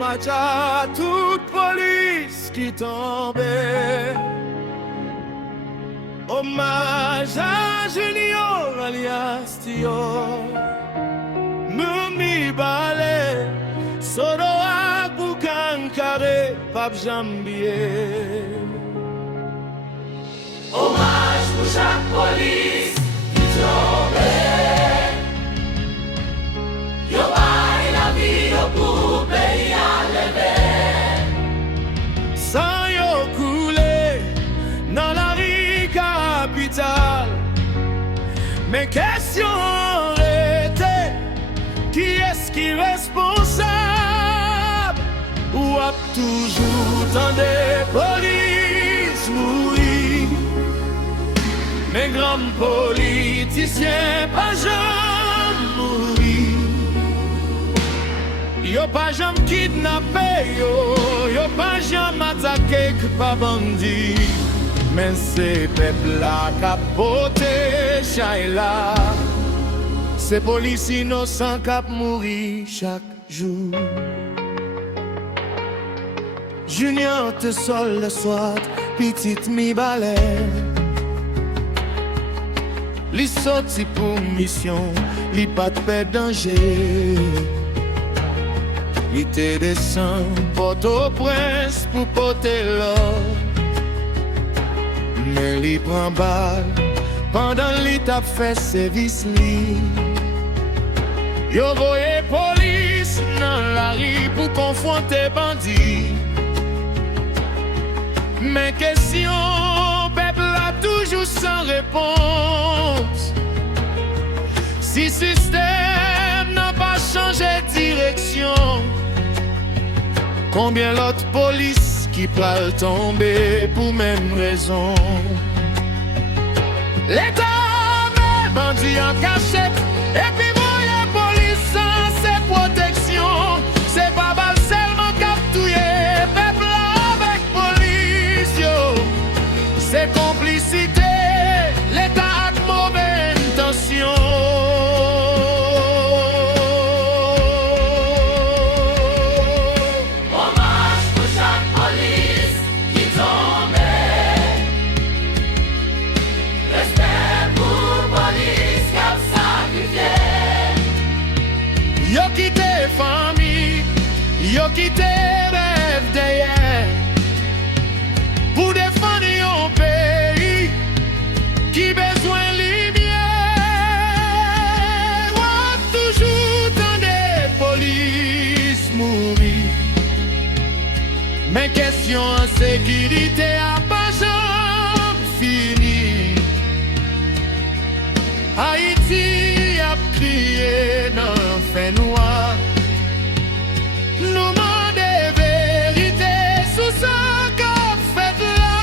hommage à toute police qui tombait. Hommage à Junior alias Tio. Noumi Balé, Sodo à Boucan Carré, Pape Jambier. Hommage pour chaque police qui tombait. Yo bail la vie yo pour pays à lever. Sans yo coulé dans la rue capitale. Mais question était, qui est-ce qui est responsable? Ou a toujours tant de police mourir? Mais grands politiciens pas jamais mourir. Yo pas jamais kidnappé, yo pas jamais attaqué que pas bandit. Mais c'est peuple là capoté Shaila. C'est police innocent qui mourir chaque jour. Junior te sol le soir, petite mi balai. Li sorti pour mission, li pas de danger. Li te descend Port-au-Prince pour porter l'or. Mais li prend balle pendant li t'a fait service li. Yo voye police dans la rue pour confronter bandits. Mais question, peuple a toujours sans réponse. Si système n'a pas changé de direction, combien l'autre police qui peut tomber pour même raison? L'État met bandit en cachette et puis voyez police sans ses protections. C'est pas balle seulement captué, peuple avec police yo. C'est complicité, l'État a de mauvaises intentions. Yo quitté famille, yo quitté rêve d'hier pour défendre un pays qui besoin lumière. Ouais, toujours dans des polices mourir. Mais question en sécurité a pas jamais fini. Haïti a crié dans fait noir. Nous demandons vérité sous ce qu'a fait là.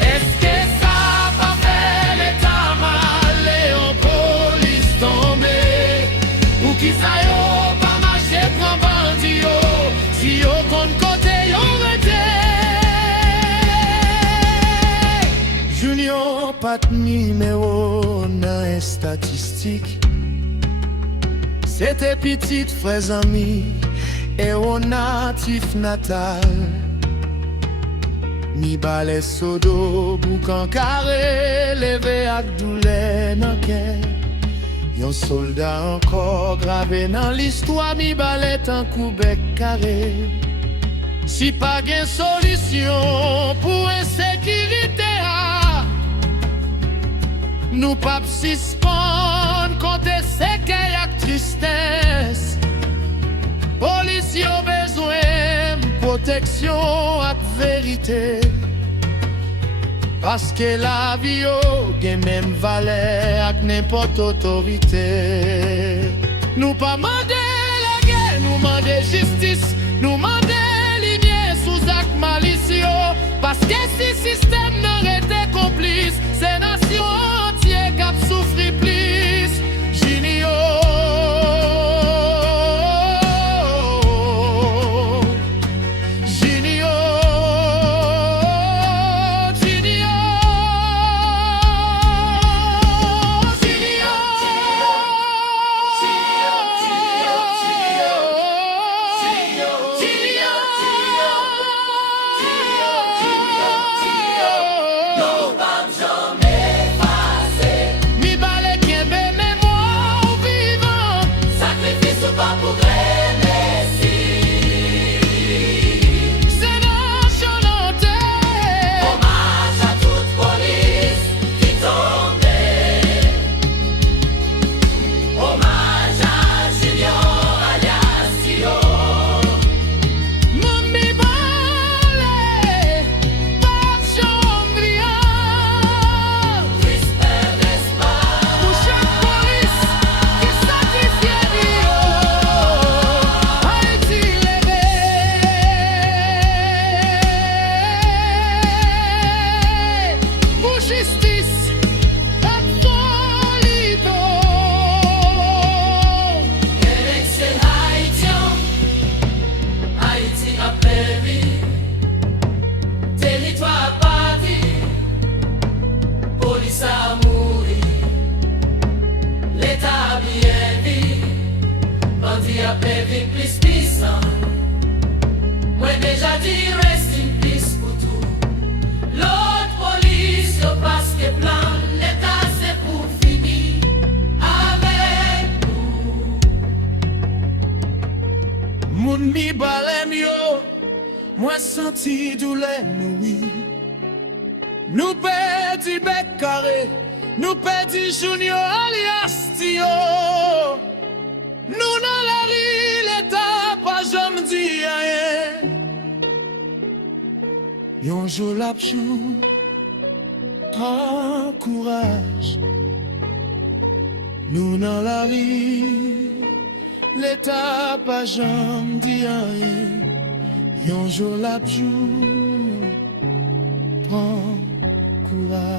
Est-ce que ça va faire l'état mal et en police tombée? Ou qui ça yo pas marcher prend bandit yo? Si yo compte côté yo rete. Junior pas de numéro dans les statistiques. C'était petite frères amis et au natif natal. Mi balai sodo boucan carré levé ak douleur dans cœur. Yon soldat encore gravé dans l'histoire mi balai tant coup bec carré. Si pas gen solution pour insécurité, nous pas suspendre compter séquelles ak tristesse. Police yo besoin protection ak vérité. Parce que la vie yo gen même valeur ak n'importe autorité. Nous pas demander la guerre, nous demander justice, nous demander lumière sous ak malicieux. Parce que si système n'aurait été complice, c'est nation entière qui a souffri plus. Junior, Junior, Junior, Junior, a pévi plus puissant. Moi déjà dit rest in peace pour tout. L'autre police, yo parce que plan, l'état c'est pour finir avec nous. Moun mi balem yo, moi senti douleur nous. Nous perdi bec carré, nous perdi Junior alias Tio. Nous dans la rue, l'état pas jamais dit rien. Yon jour l'abjou, prends courage. Nous dans la rue, l'état pas jamais dit rien. Yon jour l'abjou, prends courage.